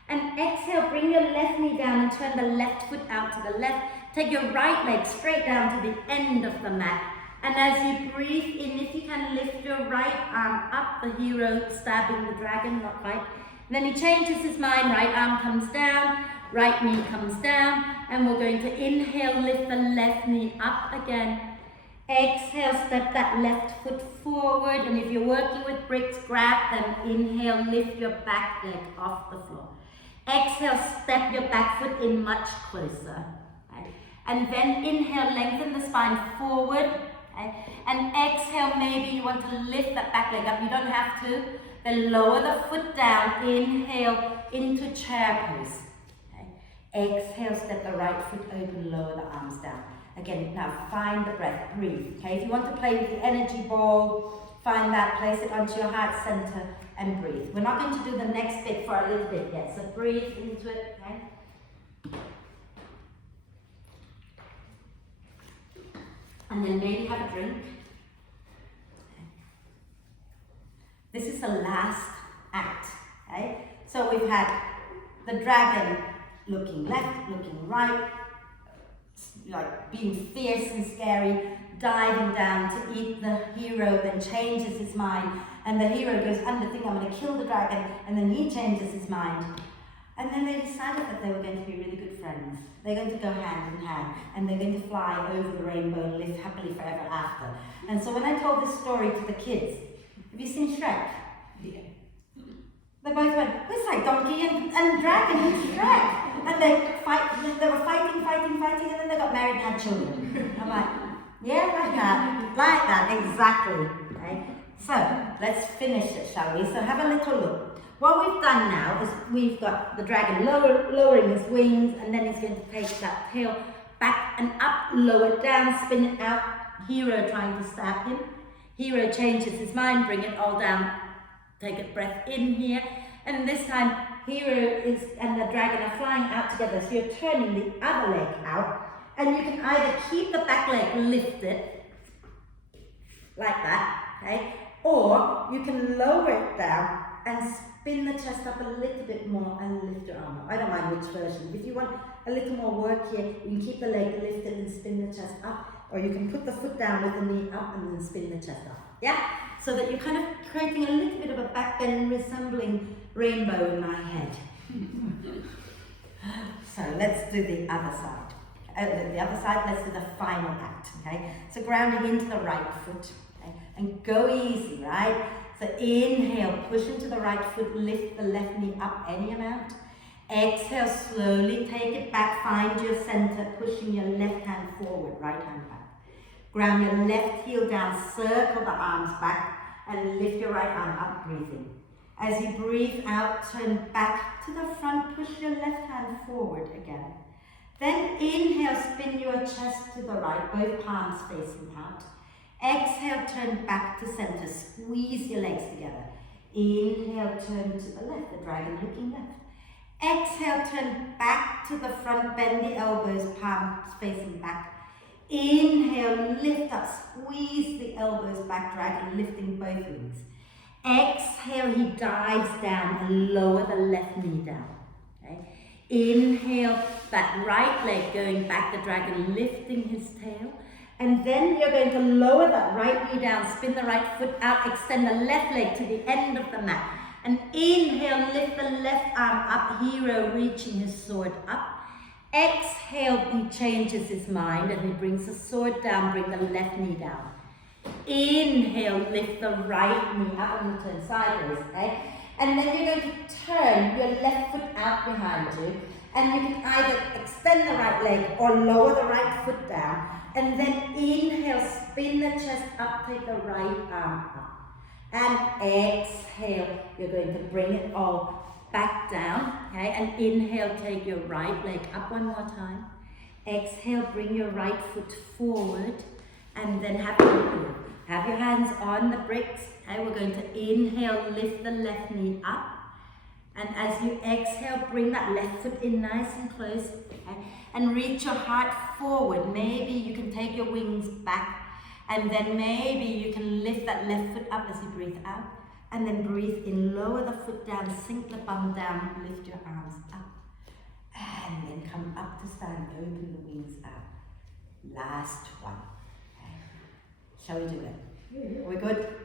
And exhale, bring your left knee down and turn the left foot out to the left. Take your right leg straight down to the end of the mat. And as you breathe in, if you can lift your right arm up, the hero stabbing the dragon, not quite. And then he changes his mind, right arm comes down, right knee comes down, and we're going to inhale, lift the left knee up again. Exhale, step that left foot forward, and if you're working with bricks, grab them. Inhale, lift your back leg off the floor. Exhale, step your back foot in much closer. Okay. And then inhale, lengthen the spine forward. Okay. And exhale, maybe you want to lift that back leg up. You don't have to. Then lower the foot down. Inhale into chair pose. Okay. Exhale, step the right foot open, lower the arms down. Again, now find the breath, breathe. Okay. If you want to play with the energy ball, find that, place it onto your heart center and breathe. We're not going to do the next bit for a little bit yet. So breathe into it. Okay. And then maybe have a drink. This is the last act, okay? So we've had the dragon looking left, looking right, like being fierce and scary, diving down to eat the hero, then changes his mind, and the hero goes under, think I'm going to kill the dragon, and then he changes his mind. And then they decided that they were going to be really good friends. They're going to go hand in hand, and they're going to fly over the rainbow and live happily forever after. And so when I told this story to the kids, if you seen Shrek? Yeah. They both went, it's like donkey and dragon and Shrek. And they were fighting, and then they got married and had children. I'm like, yeah, like that, exactly. Okay? So, let's finish it, shall we? So have a little look. What we've done now is we've got the dragon lowering his wings, and then he's going to take that tail back and up, lower down, spin it out. Hero trying to stab him. Hero changes his mind, bring it all down. Take a breath in here, and this time Hero and the dragon are flying out together, so you're turning the other leg out, and you can either keep the back leg lifted, like that, okay, or you can lower it down and spin the chest up a little bit more and lift your arm up. I don't mind which version. If you want a little more work here, you can keep the leg lifted and spin the chest up, or you can put the foot down with the knee up and then spin the chest up, yeah? So that you're kind of creating a little bit of a back bend resembling rainbow in my head. So let's do the other side. Let's do the final act, okay? So grounding into the right foot, okay? And go easy, right? So inhale, push into the right foot, lift the left knee up any amount. Exhale, slowly take it back, find your center, pushing your left hand forward, right hand back. Ground your left heel down, circle the arms back, and lift your right arm up, breathing. As you breathe out, turn back to the front, push your left hand forward again. Then inhale, spin your chest to the right, both palms facing out. Exhale, turn back to center, squeeze your legs together. Inhale, turn to the left, the dragon looking left. Exhale, turn back to the front, bend the elbows, palms facing back. Inhale, lift up, squeeze the elbows back, dragon lifting both wings. Exhale, he dives down and lower the left knee down. Okay? Inhale, that right leg going back, the dragon lifting his tail. And then you're going to lower that right knee down, spin the right foot out, extend the left leg to the end of the mat. And inhale, lift the left arm up, hero reaching his sword up. Exhale, he changes his mind and he brings the sword down, bring the left knee down. Inhale, lift the right knee up and turn sideways, okay? And then you're going to turn your left foot out behind you, and you can either extend the right leg or lower the right foot down, and then inhale, spin the chest up, take the right arm up. And exhale, you're going to bring it all back down, okay, and inhale, take your right leg up one more time. Exhale, bring your right foot forward, and then have your hands on the bricks. Okay, we're going to inhale, lift the left knee up, and as you exhale, bring that left foot in nice and close, okay, and reach your heart forward. Maybe you can take your wings back, and then maybe you can lift that left foot up as you breathe out. And then breathe in, lower the foot down, sink the bum down, lift your arms up. And then come up to stand, open the wings out. Last one. Okay. Shall we do it? Yeah. We're good?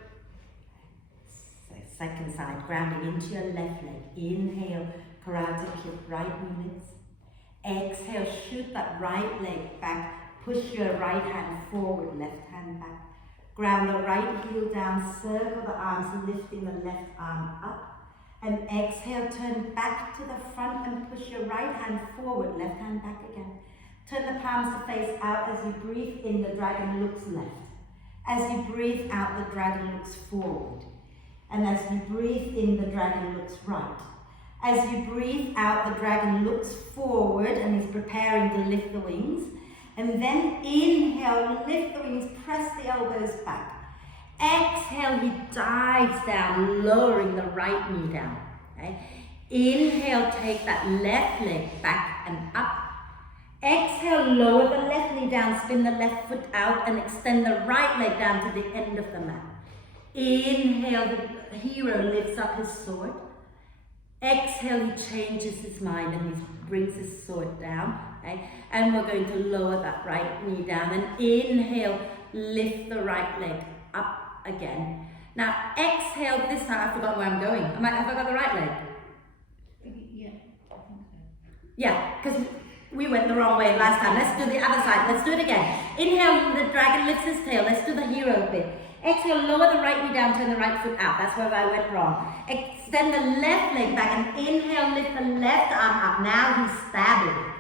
So second side, grounding into your left leg. Inhale, karate kick, right knee lifts. Exhale, shoot that right leg back, push your right hand forward, left hand back. Ground the right heel down, circle the arms, lifting the left arm up. And exhale, turn back to the front and push your right hand forward, left hand back again. Turn the palms to face out. As you breathe in, the dragon looks left. As you breathe out, the dragon looks forward. And as you breathe in, the dragon looks right. As you breathe out, the dragon looks forward and is preparing to lift the wings. And then inhale, lift the wings, press the elbows back. Exhale, he dives down, lowering the right knee down. Okay? Inhale, take that left leg back and up. Exhale, lower the left knee down, spin the left foot out and extend the right leg down to the end of the mat. Inhale, the hero lifts up his sword. Exhale, he changes his mind and he brings his sword down. Okay? And we're going to lower that right knee down and inhale, lift the right leg up again. Now exhale, this time I've forgotten where I'm going. Have I got the right leg? Yeah, I think so. Yeah, because we went the wrong way last time. Let's do the other side. Let's do it again. Inhale, the dragon lifts his tail. Let's do the hero bit. Exhale, lower the right knee down, turn the right foot out. That's where I went wrong. Extend the left leg back and inhale, lift the left arm up. Now he's stabbing.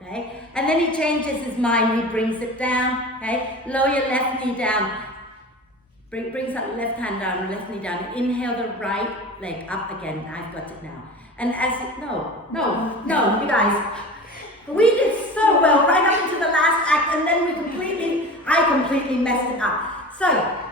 Okay? And then he changes his mind, he brings it down. Okay? Lower your left knee down. Brings that left hand down, left knee down. Inhale the right leg up again. I've got it now. And as it, no, you guys. We did so well right up into the last act, and then I completely messed it up. So,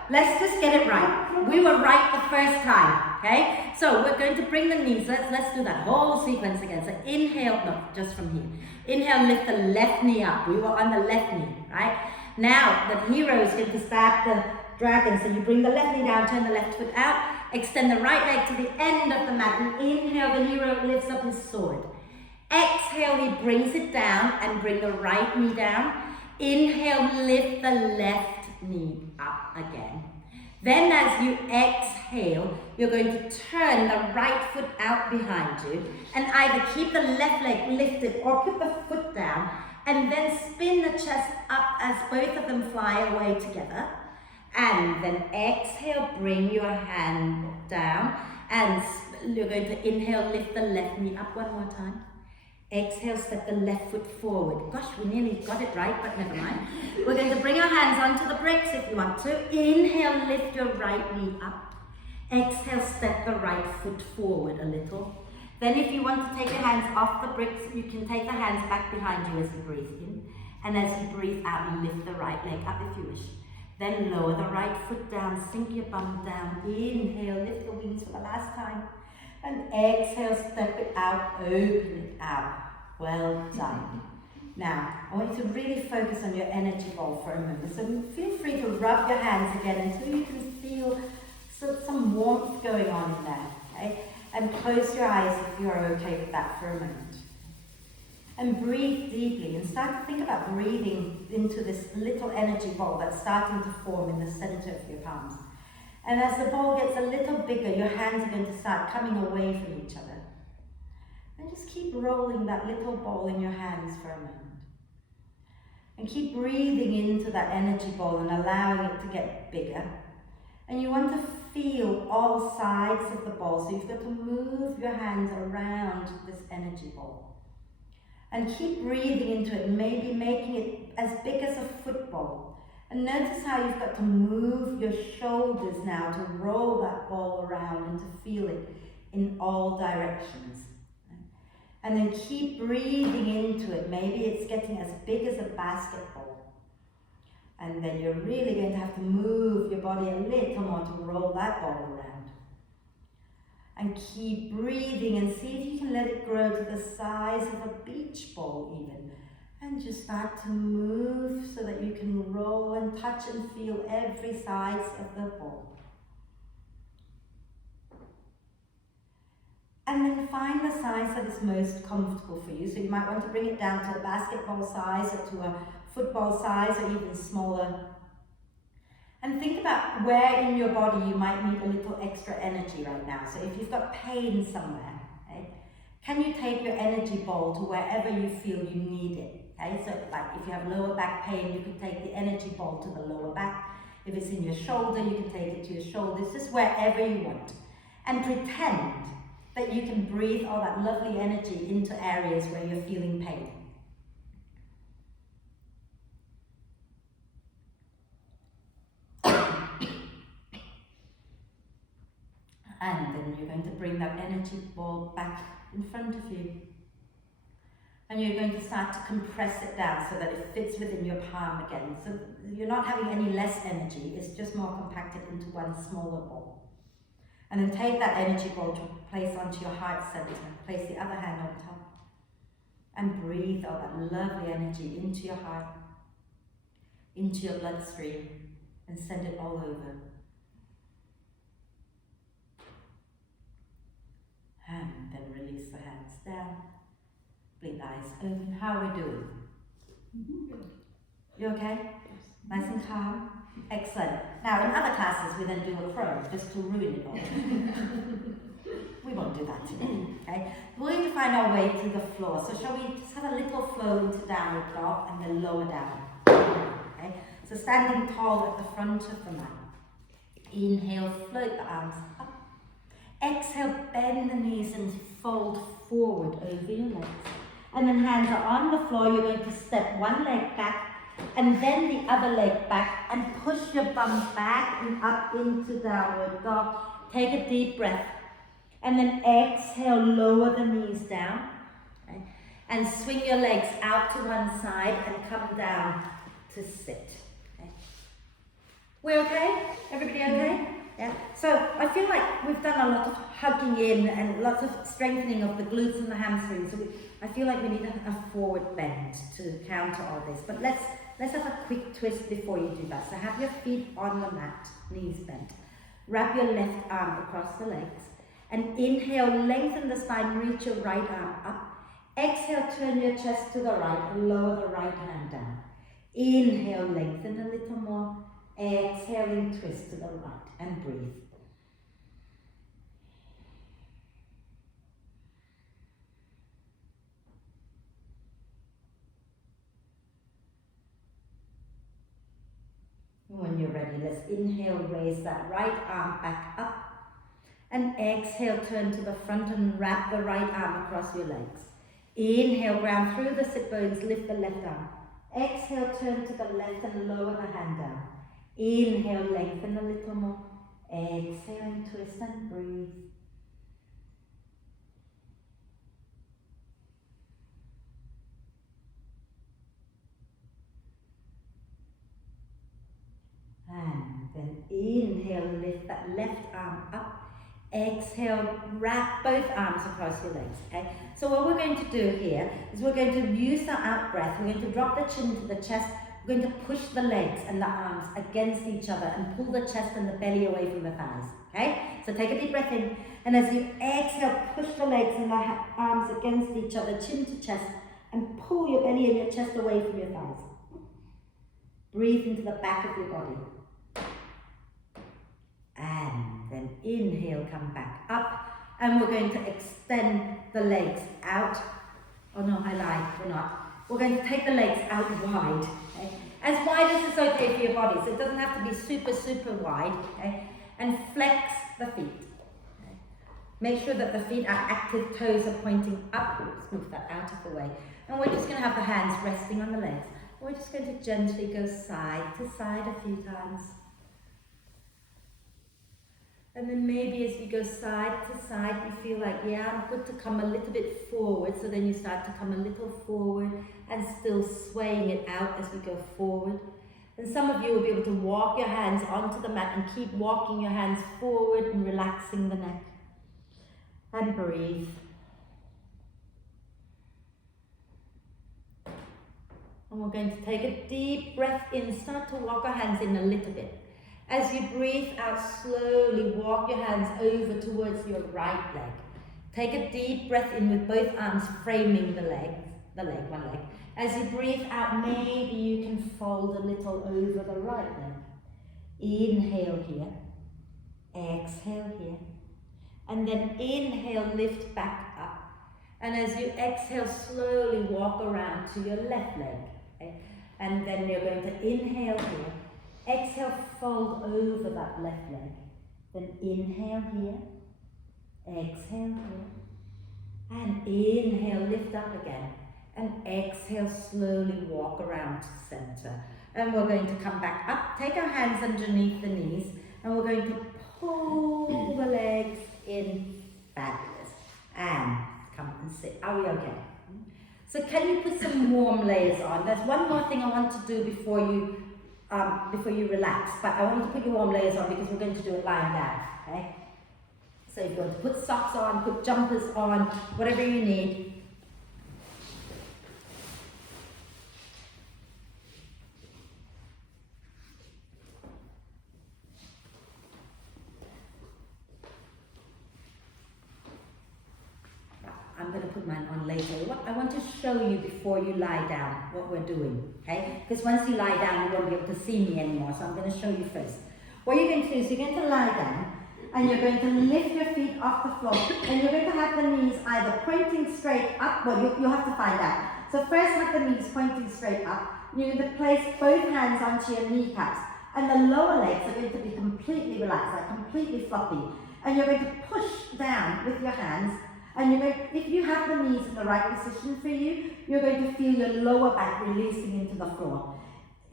let's just get it right. We were right the first time, okay? So, we're going to bring the knees. Let's do that whole sequence again. So, inhale, no, just from here. Inhale, lift the left knee up. We were on the left knee, right? Now, the hero is going to stab the dragon. So, you bring the left knee down, turn the left foot out, extend the right leg to the end of the mat, and inhale, the hero lifts up his sword. Exhale, he brings it down and bring the right knee down. Inhale, lift the left knee up again. Then as you exhale, you're going to turn the right foot out behind you and either keep the left leg lifted or put the foot down and then spin the chest up as both of them fly away together. And then exhale, bring your hand down and you're going to inhale, lift the left knee up one more time. Exhale, step the left foot forward. Gosh, we nearly got it right, but never mind. We're going to bring our hands onto the bricks if you want to. Inhale, lift your right knee up. Exhale, step the right foot forward a little. Then if you want to take your hands off the bricks, you can take the hands back behind you as you breathe in. And as you breathe out, lift the right leg up if you wish. Then lower the right foot down, sink your bum down. Inhale, lift the wings for the last time. And exhale, step it out, open it out. Well done. Now, I want you to really focus on your energy ball for a moment. So feel free to rub your hands again until you can feel some warmth going on in there. Okay? And close your eyes if you're okay with that for a moment. And breathe deeply and start to think about breathing into this little energy ball that's starting to form in the center of your palms. And as the ball gets a little bigger, your hands are going to start coming away from each other. And just keep rolling that little ball in your hands for a moment. And keep breathing into that energy ball and allowing it to get bigger. And you want to feel all sides of the ball, so you've got to move your hands around this energy ball. And keep breathing into it, maybe making it as big as a football. And notice how you've got to move your shoulders now to roll that ball around and to feel it in all directions. And then keep breathing into it. Maybe it's getting as big as a basketball. And then you're really going to have to move your body a little more to roll that ball around. And keep breathing and see if you can let it grow to the size of a beach ball even. And just start to move so that you can roll and touch and feel every side of the ball. And then find the size that is most comfortable for you. So you might want to bring it down to a basketball size or to a football size or even smaller. And think about where in your body you might need a little extra energy right now. So if you've got pain somewhere, okay, can you take your energy ball to wherever you feel you need it? Okay, so like if you have lower back pain, you can take the energy ball to the lower back. If it's in your shoulder, you can take it to your shoulders, just wherever you want. And pretend that you can breathe all that lovely energy into areas where you're feeling pain. And then you're going to bring that energy ball back in front of you. And you're going to start to compress it down so that it fits within your palm again. So you're not having any less energy, it's just more compacted into one smaller ball. And then take that energy ball to place onto your heart center. Place the other hand on top. And breathe all that lovely energy into your heart, into your bloodstream, and send it all over. And then release the hands down. Blink the eyes open. How are we doing? Good. You okay? Nice and calm? Excellent. Now in other classes we then do a crow just to ruin it all. We won't do that today. Okay? We're going to find our way to the floor. So shall we just have a little flow into downward dog and then lower down. Okay? So standing tall at the front of the mat. Inhale, float the arms up. Exhale, bend the knees and fold forward over your legs. And then hands are on the floor. You're going to step one leg back and then the other leg back and push your bum back and up into downward dog. Take a deep breath. And then exhale, lower the knees down. Okay? And swing your legs out to one side and come down to sit. Okay? We okay? Everybody okay? Yeah. So I feel like we've done a lot of hugging in and lots of strengthening of the glutes and the hamstrings. So I feel like we need a forward bend to counter all this. But let's have a quick twist before you do that. So have your feet on the mat, knees bent. Wrap your left arm across the legs. And inhale, lengthen the spine, reach your right arm up. Exhale, turn your chest to the right and lower the right hand down. Inhale, lengthen a little more. Exhaling, twist to the right and breathe. When you're ready, let's inhale, raise that right arm back up. And exhale, turn to the front and wrap the right arm across your legs. Inhale, ground through the sit bones, lift the left arm. Exhale, turn to the left and lower the hand down. Inhale, lengthen a little more. Exhale and twist and breathe. And then inhale, lift that left arm up. Exhale, wrap both arms across your legs, okay? So what we're going to do here is we're going to use the out breath. We're going to drop the chin to the chest. We're going to push the legs and the arms against each other and pull the chest and the belly away from the thighs, okay? So take a deep breath in, and as you exhale, push the legs and the arms against each other, chin to chest, and pull your belly and your chest away from your thighs. Breathe into the back of your body. And then inhale, come back up. And we're going to extend the legs out. Oh no, I lied, we're not. We're going to take the legs out wide. Okay? As wide as it's okay for your body, so it doesn't have to be super, super wide. Okay? And flex the feet. Okay? Make sure that the feet are active, toes are pointing up. Let's move that out of the way. And we're just going to have the hands resting on the legs. We're just going to gently go side to side a few times. And then maybe as we go side to side, you feel like, yeah, I'm good to come a little bit forward. So then you start to come a little forward and still swaying it out as we go forward. And some of you will be able to walk your hands onto the mat and keep walking your hands forward and relaxing the neck. And breathe. And we're going to take a deep breath in. Start to walk our hands in a little bit. As you breathe out, slowly walk your hands over towards your right leg. Take a deep breath in with both arms framing one leg. As you breathe out, maybe you can fold a little over the right leg. Inhale here, exhale here, and then inhale, lift back up. And as you exhale, slowly walk around to your left leg. Okay? And then you're going to inhale here. Exhale, fold over that left leg. Then inhale here, exhale here, and inhale, lift up again. And exhale, slowly walk around to center. And we're going to come back up, take our hands underneath the knees, and we're going to pull the legs in. Fabulous. And come and sit. Are we okay? So can you put some warm layers on? There's one more thing I want to do before you relax, but I want you to put your warm layers on because we're going to do it lying down, okay? So if you want to put socks on, put jumpers on, whatever you need. I'm going to put mine on later. I want to show you before you lie down what we're doing, okay? Because once you lie down, you won't be able to see me anymore, so I'm going to show you first. What you're going to do is you're going to lie down, and you're going to lift your feet off the floor, and you're going to have the knees either pointing straight up, well, you'll have to find out. So first have the knees pointing straight up, and you're going to place both hands onto your kneecaps, And the lower legs are going to be completely relaxed, like completely floppy. And you're going to push down with your hands. And you're going, if you have the knees in the right position for you, you're going to feel your lower back releasing into the floor.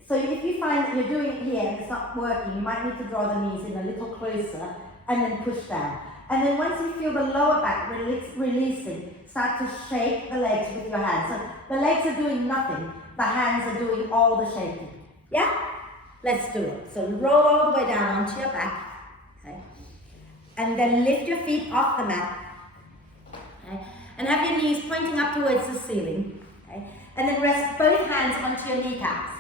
So if you find that you're doing it here and it's not working, you might need to draw the knees in a little closer and then push down. And then once you feel the lower back releasing, start to shake the legs with your hands. So the legs are doing nothing, the hands are doing all the shaking. Yeah? Let's do it. So roll all the way down onto your back. Okay? And then lift your feet off the mat. Okay? And have your knees pointing up towards the ceiling. Okay? And then rest both hands onto your kneecaps.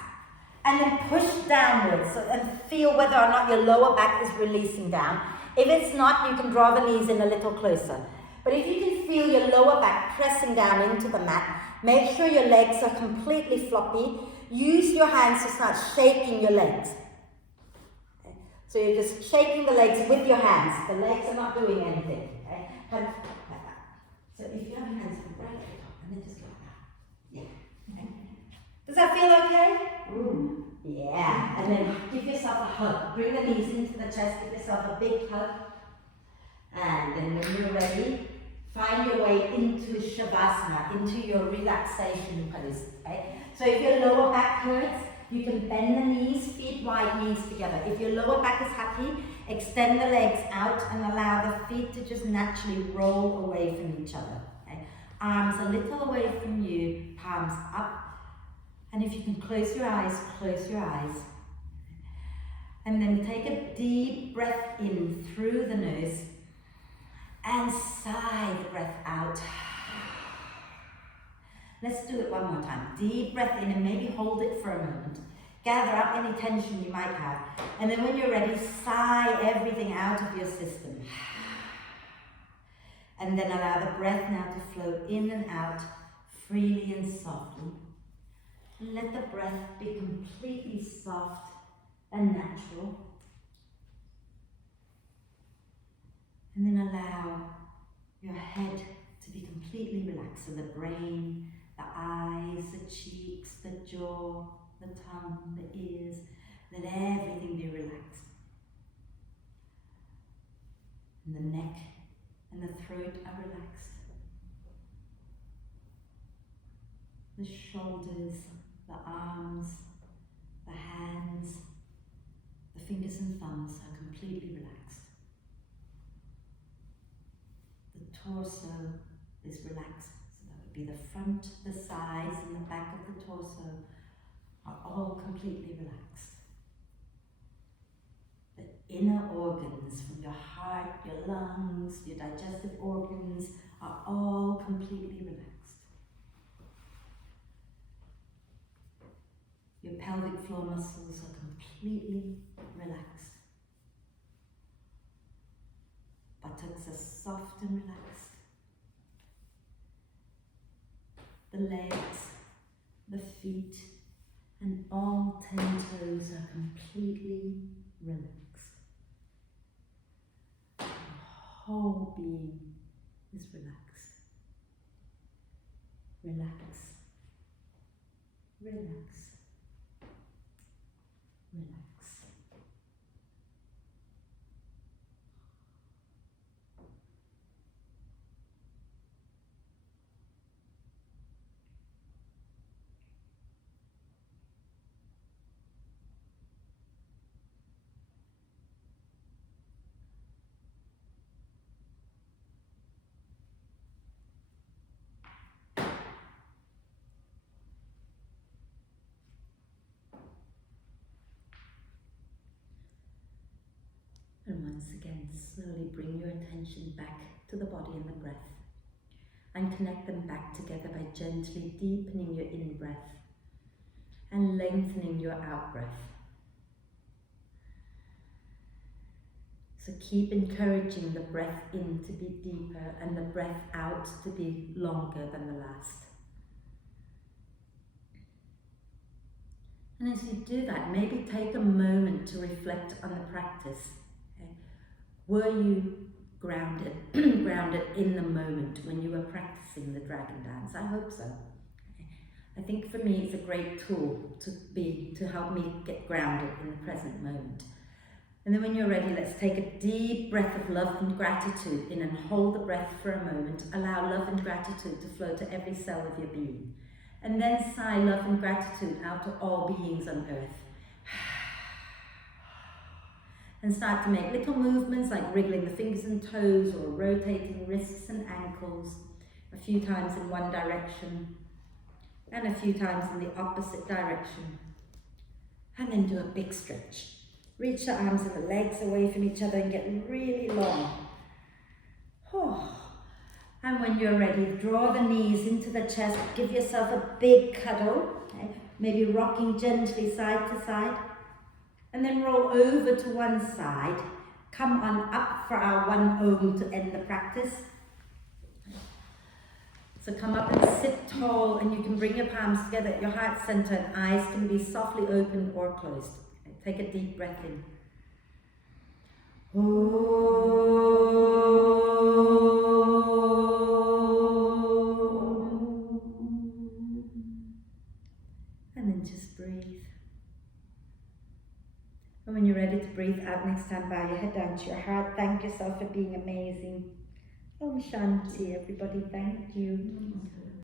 And then push downwards and feel whether or not your lower back is releasing down. If it's not, you can draw the knees in a little closer. But if you can feel your lower back pressing down into the mat, make sure your legs are completely floppy. Use your hands to start shaking your legs. Okay? So you're just shaking the legs with your hands. The legs are not doing anything. Okay? Kind of like that. So if you have your hands right at the top, and then just like that. Yeah. Okay. Does that feel okay? Yeah. And then give yourself a hug. Bring the knees into the chest. Give yourself a big hug. And then when you're ready, find your way into Shavasana, into your relaxation pose. Okay? So if your lower back hurts, you can bend the knees, feet wide, knees together. If your lower back is happy, extend the legs out and allow the feet to just naturally roll away from each other. Okay? Arms a little away from you, palms up. And if you can close your eyes, close your eyes. And then take a deep breath in through the nose and sigh the breath out. Let's do it one more time. Deep breath in and maybe hold it for a moment. Gather up any tension you might have. And then when you're ready, sigh everything out of your system. And then allow the breath now to flow in and out freely and softly. And let the breath be completely soft and natural. And then allow your head to be completely relaxed. So the brain, the eyes, the cheeks, the jaw, the tongue, the ears, let everything be relaxed. And the neck and the throat are relaxed. The shoulders, the arms, the hands, the fingers and thumbs are completely relaxed. The torso is relaxed, so that would be the front, the sides, and the back of the torso are all completely relaxed. The inner organs, from your heart, your lungs, your digestive organs, are all completely relaxed. Your pelvic floor muscles are completely relaxed. Buttocks are soft and relaxed. The legs, the feet, and all 10 toes are completely relaxed. The whole being is relaxed. Relax. Relax. Relax. And once again, slowly bring your attention back to the body and the breath, and connect them back together by gently deepening your in-breath and lengthening your out-breath. So keep encouraging the breath in to be deeper and the breath out to be longer than the last. And as you do that, maybe take a moment to reflect on the practice. Okay? Were you grounded, grounded in the moment when you were practicing the dragon dance? I hope so. Okay? I think for me it's a great tool to help me get grounded in the present moment. And then when you're ready, let's take a deep breath of love and gratitude in and hold the breath for a moment. Allow love and gratitude to flow to every cell of your being. And then sigh love and gratitude out to all beings on earth. And start to make little movements like wriggling the fingers and toes or rotating wrists and ankles, a few times in one direction and a few times in the opposite direction. And then do a big stretch. Reach the arms and the legs away from each other and get really long. And when you're ready, draw the knees into the chest, give yourself a big cuddle, okay? Maybe rocking gently side to side. And then roll over to one side. Come on up for our one Om to end the practice. So come up and sit tall, and you can bring your palms together at your heart center and eyes can be softly opened or closed. Okay, take a deep breath in. And then just breathe. And when you're ready to breathe out next time, bow your head down to your heart. Thank yourself for being amazing. Om Shanti, everybody. Thank you.